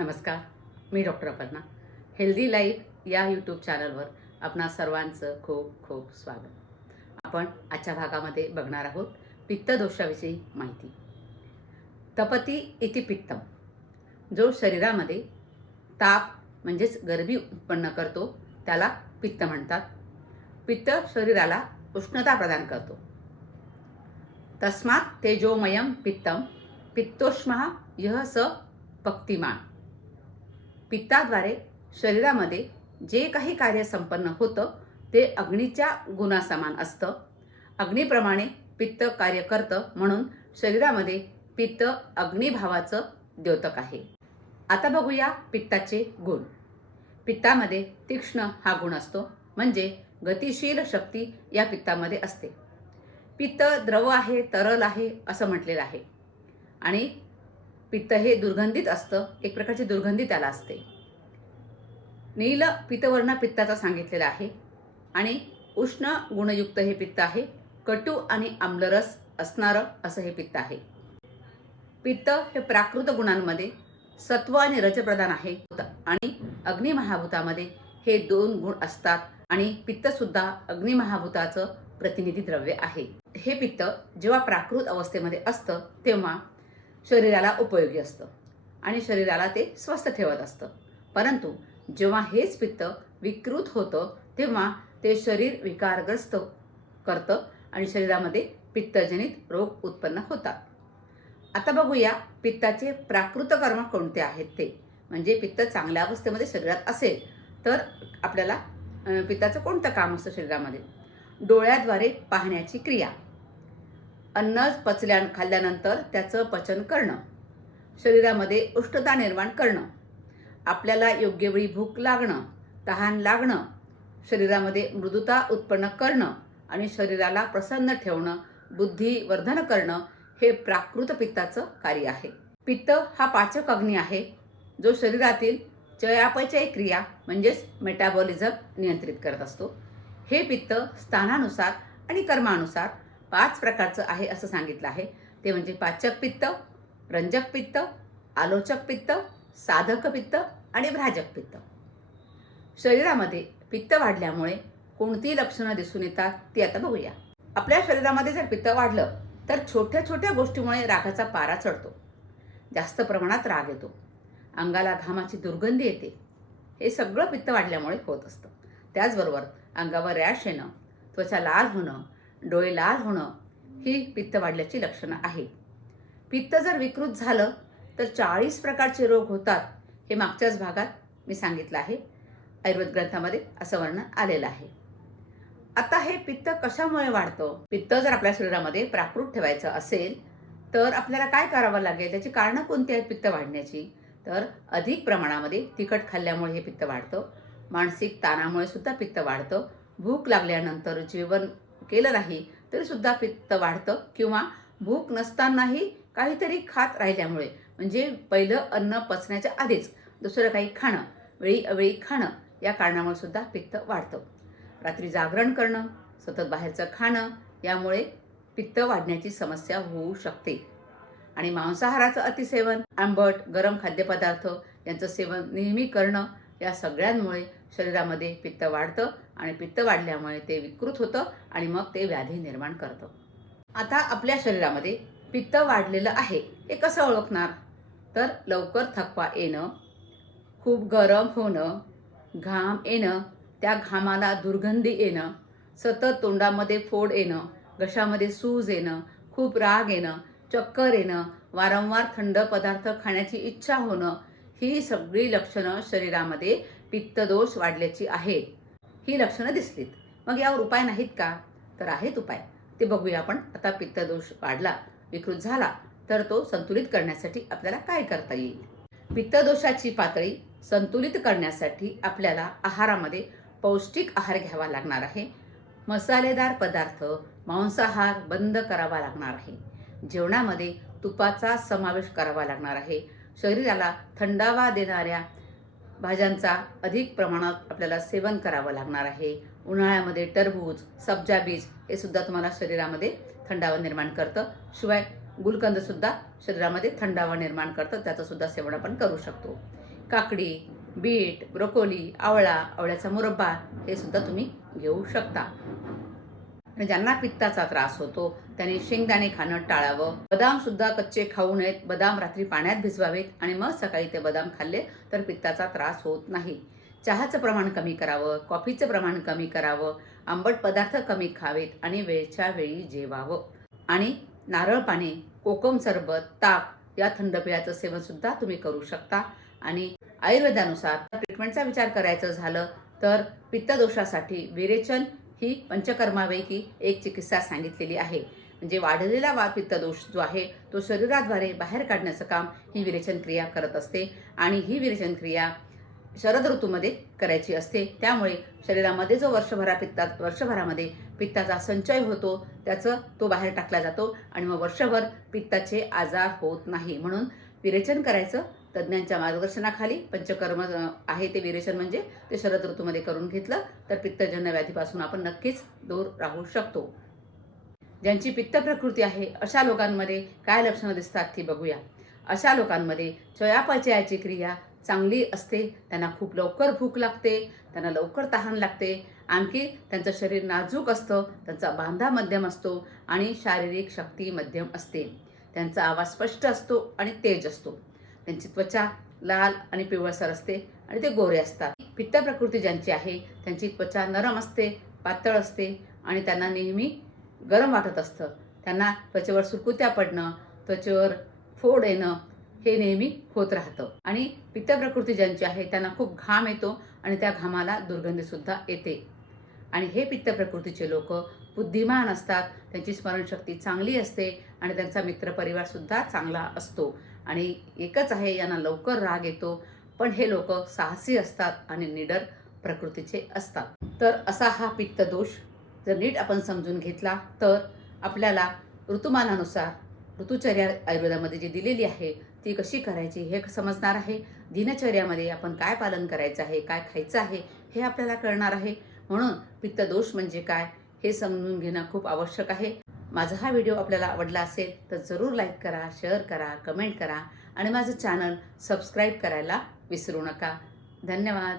नमस्कार मी doctor Aparna. Healthy life या यूट्यूब चॅनलवर आपणा सर्वांचं खूप खूप स्वागत. आपण आजच्या भागामध्ये बघणार आहोत पित्तदोषाविषयी माहिती. तपती इति पित्तम. जो शरीरामध्ये ताप म्हणजेच गरबी उत्पन्न करतो त्याला पित्त म्हणतात. पित्त शरीराला उष्णता प्रदान करतो. तस्मात तेजोमयम पित्तम. पित्तोष्म यह स पक्तिमान पित्ताद्वारे शरीरामध्ये जे काही कार्य संपन्न होतं ते अग्नीच्या गुणासमान असतं. अग्नीप्रमाणे पित्त कार्य करतं म्हणून शरीरामध्ये पित्त अग्निभावाचं द्योतक आहे. आता बघूया पित्ताचे गुण. पित्तामध्ये तीक्ष्ण हा गुण असतो म्हणजे गतिशील शक्ती या पित्तामध्ये असते. पित्त द्रव आहे तरल आहे असं म्हटलेलं आहे. आणि पित्त हे दुर्गंधित असतं. एक प्रकारची दुर्गंधी त्याला असते. नील पित्तवर्ण पित्ताचा सांगितलेला आहे. आणि उष्ण गुणयुक्त हे पित्त आहे. कटू आणि आम्लरस असणारं असं हे पित्त आहे. पित्त हे प्राकृत गुणांमध्ये सत्व आणि रजप्रधान आहे. आणि अग्निमहाभूतामध्ये हे दोन गुण असतात. आणि पित्तसुद्धा अग्निमहाभूताचं प्रतिनिधी द्रव्य आहे. हे पित्त जेव्हा प्राकृत अवस्थेमध्ये असतं तेव्हा शरीराला उपयोगी असतं आणि शरीराला ते स्वस्थ ठेवत असतं. परंतु जेव्हा हेच पित्त विकृत होतं तेव्हा ते शरीर विकारग्रस्त करतं आणि शरीरामध्ये पित्तजनित रोग उत्पन्न होतात. आता बघूया पित्ताचे प्राकृत कर्म कोणते आहेत ते. म्हणजे पित्त चांगल्या अवस्थेमध्ये शरीरात असेल तर आपल्याला पित्ताचं कोणतं काम असतं शरीरामध्ये? डोळ्याद्वारे पाहण्याची क्रिया. अन्न पचल्या खाल्ल्यानंतर त्याचं पचन करणं. शरीरामध्ये उष्णता निर्माण करणं. आपल्याला योग्य वेळी भूक लागणं तहान लागणं शरीरामध्ये मृदुता उत्पन्न करणं आणि शरीराला प्रसन्न ठेवणं बुद्धिवर्धन करणं हे प्राकृत पित्ताचं कार्य आहे. पित्त हा पाचक अग्नी आहे जो शरीरातील चयापचय क्रिया म्हणजेच मेटाबॉलिझम नियंत्रित करत असतो. हे पित्त स्थानानुसार आणि कर्मानुसार पाच प्रकारचं आहे असं सांगितलं आहे. ते म्हणजे पाचक पित्त रंजक पित्त आलोचक पित्त साधक पित्त आणि भ्राजक पित्त. शरीरामध्ये पित्त वाढल्यामुळे कोणती लक्षणं दिसून येतात ती आता बघूया. आपल्या शरीरामध्ये जर पित्त वाढलं तर छोट्या छोट्या गोष्टीमुळे रागाचा पारा चढतो. जास्त प्रमाणात राग येतो. अंगाला घामाची दुर्गंधी येते. हे सगळं पित्त वाढल्यामुळे होत असतं. त्याचबरोबर अंगावर रॅश येणं त्वचा लाल होणं डोळे लाल होणं ही पित्त वाढल्याची लक्षणं आहेत. पित्त जर विकृत झालं तर चाळीस प्रकारचे रोग होतात हे मागच्याच भागात मी सांगितलं आहे. आयुर्वेद ग्रंथामध्ये असं वर्णन आलेलं आहे. आता हे पित्त कशामुळे वाढतं? पित्त जर आपल्या शरीरामध्ये प्राकृत ठेवायचं असेल तर आपल्याला काय करावं लागेल? त्याची कारणं कोणती आहेत पित्त वाढण्याची? तर अधिक प्रमाणामध्ये तिखट खाल्ल्यामुळे हे पित्त वाढतं. मानसिक ताणामुळे सुद्धा पित्त वाढतं. भूक लागल्यानंतर जेवण केलं नाही तरीसुद्धा पित्त वाढतं किंवा भूक नसतानाही काहीतरी खात राहिल्यामुळे. म्हणजे पहिलं अन्न पचण्याच्या आधीच दुसरं काही खाणं वेळी अवेळी खाणं या कारणामुळे सुद्धा पित्त वाढतं. रात्री जागरण करणं सतत बाहेरचं खाणं यामुळे पित्त वाढण्याची समस्या होऊ शकते. आणि मांसाहाराचं अतिसेवन आंबट गरम खाद्यपदार्थ यांचं सेवन नेहमी करणं या सगळ्यांमुळे शरीरामध्ये पित्त वाढतं आणि पित्त वाढल्यामुळे ते विकृत होतं आणि मग ते व्याधी निर्माण करतं. आता आपल्या शरीरामध्ये पित्त वाढलेलं आहे हे कसं ओळखणार? तर लवकर थकवा येणं खूप गरम होणं घाम येणं त्या घामाला दुर्गंधी येणं सतत तोंडामध्ये फोड येणं घशामध्ये सूज येणं खूप राग येणं चक्कर येणं वारंवार थंड पदार्थ खाण्याची इच्छा होणं ही सगळी लक्षणं शरीरामध्ये पित्तदोष वाढल्याची आहेत ही लक्षणं दिसलीत. मग यावर उपाय नाहीत का? तर आहेत उपाय. ते बघूया आपण. आता पित्तदोष वाढला विकृत झाला तर तो संतुलित करण्यासाठी आपल्याला काय करता येईल? पित्तदोषाची पातळी संतुलित करण्यासाठी आपल्याला आहारामध्ये पौष्टिक आहार घ्यावा लागणार आहे. मसालेदार पदार्थ मांसाहार बंद करावा लागणार आहे. जेवणामध्ये तुपाचा समावेश करावा लागणार आहे. शरीराला थंडावा देणाऱ्या भाज्यांचा अधिक प्रमाणात आपल्याला सेवन करावं लागणार आहे. उन्हाळ्यामध्ये टरबूज सब्जा बीज हे सुद्धा तुम्हाला शरीरामध्ये थंडावा निर्माण करतं. शिवाय गुलकंद सुद्धा शरीरामध्ये थंडावा निर्माण करतं. त्याचं सुद्धा सेवन आपण करू शकतो. काकडी बीट ब्रोकोली आवळा आवळ्याचा मुरब्बा हे सुद्धा तुम्ही घेऊ शकता. ज्यांना पित्ताचा त्रास होतो त्यांनी शेंगदाणे खाणं टाळावं. बदाम सुद्धा कच्चे खाऊ नयेत. बदाम रात्री पाण्यात भिजवावेत आणि मग सकाळी ते बदाम खाल्ले तर पित्ताचा त्रास होत नाही. चहाचं प्रमाण कमी करावं कॉफीचं प्रमाण कमी करावं आंबट पदार्थ कमी खावेत आणि वेळच्या वेळी जेवावं. आणि नारळ पाणी कोकम सरबत ताक या थंड पेयाचं सेवन सुद्धा तुम्ही करू शकता. आणि आयुर्वेदानुसार ट्रीटमेंटचा विचार करायचं झालं तर पित्तदोषासाठी विरेचन ही पंचकर्मापैकी एक चिकित्सा सांगितलेली आहे. म्हणजे वाढलेला वा पित्तदोष जो आहे तो शरीराद्वारे बाहेर काढण्याचं काम ही विरेचन क्रिया करत असते आणि ही विरेचन क्रिया शरद ऋतूमध्ये करायची असते. त्यामुळे शरीरामध्ये जो वर्षभरा पित्ता वर्षभरामध्ये पित्ताचा संचय होतो त्याचं तो बाहेर टाकला जातो आणि मग वर्षभर पित्ताचे आजार होत नाही. म्हणून विरेचन करायचं तज्ज्ञांच्या मार्गदर्शनाखाली पंचकर्म आहे ते विरेचन म्हणजे ते शरद ऋतूमध्ये करून घेतलं तर पित्तजन्य व्याधीपासून आपण नक्कीच दूर राहू शकतो. ज्यांची पित्त प्रकृती आहे अशा लोकांमध्ये काय लक्षणं दिसतात ती बघूया. अशा लोकांमध्ये चयापचयाची क्रिया चांगली असते त्यांना खूप लवकर भूक लागते त्यांना लवकर तहान लागते. आणखी त्यांचं शरीर नाजूक असतं त्यांचा बांधा मध्यम असतो आणि शारीरिक शक्ती मध्यम असते. त्यांचा आवाज स्पष्ट असतो आणि तेज असतो. त्यांची त्वचा लाल आणि पिवळसर असते आणि ते गोरे असतात. पित्त प्रकृती ज्यांची आहे त्यांची त्वचा नरम असते पातळ असते आणि त्यांना नेहमी गरम वाटत असतं. त्यांना त्वचेवर सुकुत्या पडणं त्वचेवर फोड येणं हे नेहमी होत राहतं. आणि पित्त प्रकृती ज्यांची आहे त्यांना खूप घाम येतो आणि त्या घामाला दुर्गंधीसुद्धा येते. आणि हे पित्त प्रकृतीचे लोक बुद्धिमान असतात. त्यांची स्मरणशक्ती चांगली असते आणि त्यांचा मित्रपरिवारसुद्धा चांगला असतो. आणि एकच आहे यांना लवकर राग येतो. पण हे लोक साहसी असतात आणि निडर प्रकृतीचे असतात. तर असा हा पित्त दोष जर नीट आपण समजून घेतला तर आपल्याला ऋतुमानानुसार ऋतुचर्या आयुर्वेदामध्ये जी दिलेली आहे ती कशी करायची हे समजणार आहे. दिनचर्यामध्ये आपण काय पालन करायचं आहे काय खायचं आहे हे आपल्याला कळणार आहे. म्हणून पित्तदोष म्हणजे काय हे समजून घेणं खूप आवश्यक आहे. माझा हा व्हिडिओ आपल्याला आवडला असेल तर जरूर लाईक करा शेअर करा कमेंट करा आणि माझं चॅनल सबस्क्राईब करायला विसरू नका. धन्यवाद.